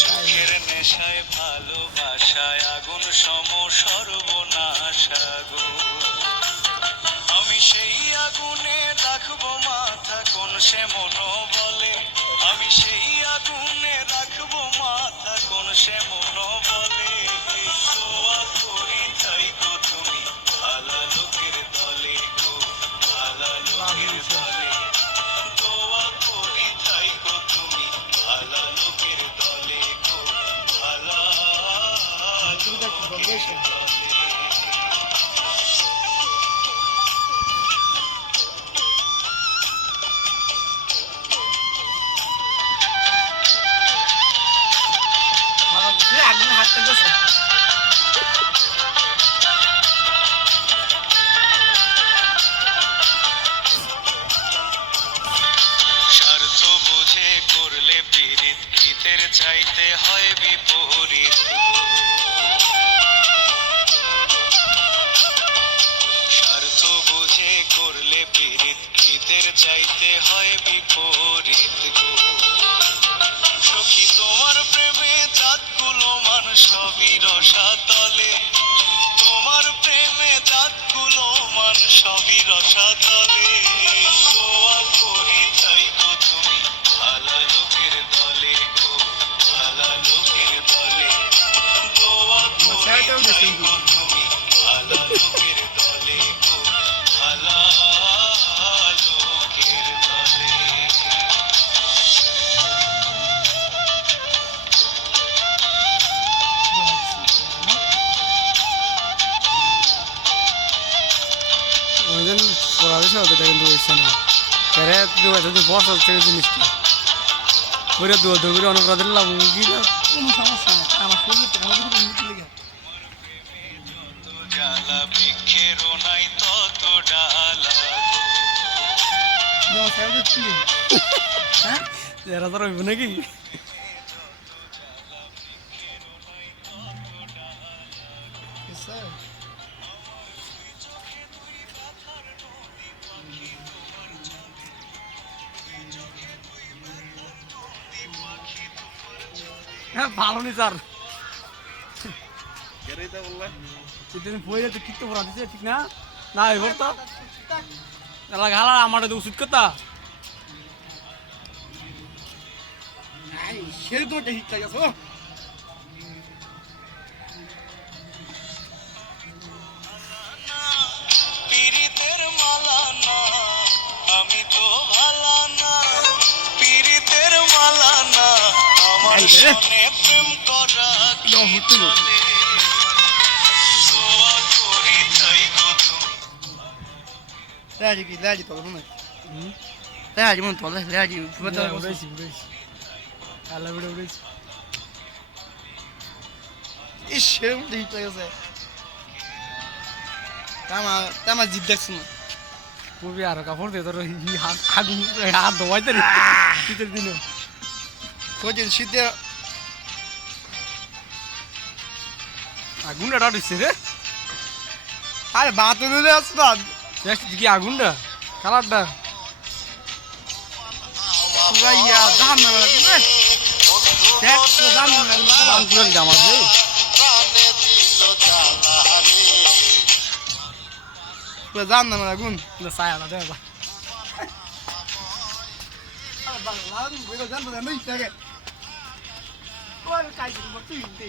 চোখের নেশায় ভালোবাসায় আগুন সম আমি সেই আগুনে রাখব মাথা কোন সে মন চাইতে হয় বিপরীত গো। সখী, তোমার প্রেমে জাতগুলো মান সবই রসাতলে। তোমার প্রেমে জাতগুলো মান সবই রসাতলে। কেরে দিন বস হচ্ছে জিনিসটা ওইটা দু দৌড়ে অনুপ্রাদ লাভ কি না কোনো সমস্যা নেই। আমার শরীর তো আমাদের কোনো মুক্তি লেগে জ্বালা বৃক্ষেরও নাই তত ডালা হ্যাঁ এরা তো নাকি? ভালো নি স্যার সেদিন বইরে তো কিত্ত পড়া দিছে ঠিক না না এবার তো এলা গালা আমার তো ওষুধ কথা আই সেরে তো একটা হিট লাগাছো পীড়িতের মালা না আমি তো ভালা না পীড়িতের মালা না আমার এই রে। সনে প্রেম করা কি দাও, মুক্তি দাও। চলে? দোয়া করি তাই গো তুমি লেয়াজি কি লেয়াজি তো মনে লেয়াজি মনে তো লেয়াজি ফুবে তো উড়াইছি উড়াইছি আল্লাহ উড়ে উড়াইছি ইস সেরে মধ্যে হিট লাগাছে তামা তামা জিদ দেখছো না কবি আর কাপড় দিয়ে তোর ই হাত আগুন হাত ধোয়াইতে রে শীতের দিনে কোচিন শীতে আগুনটা দিচ্ছে রে। আরে বাতে দিলে আছে না দেখ কি আগুনটা? কালারটা? পুরা ইয়া জাম না। লাগবে দেখ তো জাম না লাগবে দাম পুরো জ্বালা রে পুরা জাম না লাগুন না সায়া দে বা আরে বাংলা লাগুন কইলো জাম না। থাকে কোন কাজ দে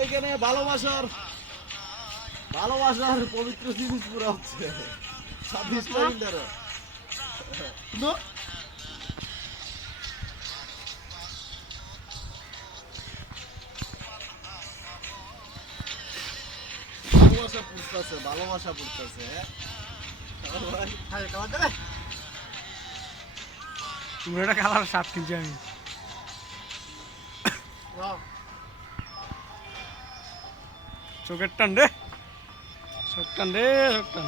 এখানে ভালোবাসার ভালোবাসার পবিত্র জিনিস পুরো হচ্ছে। ছাব্বিশ মিনিটের ভালোবাসা পুষতেছে ভালোবাসা তুমি একটা কালার শার্ট কিনছি আমি। চোখের টান রে চোখ টান রে চোখ টান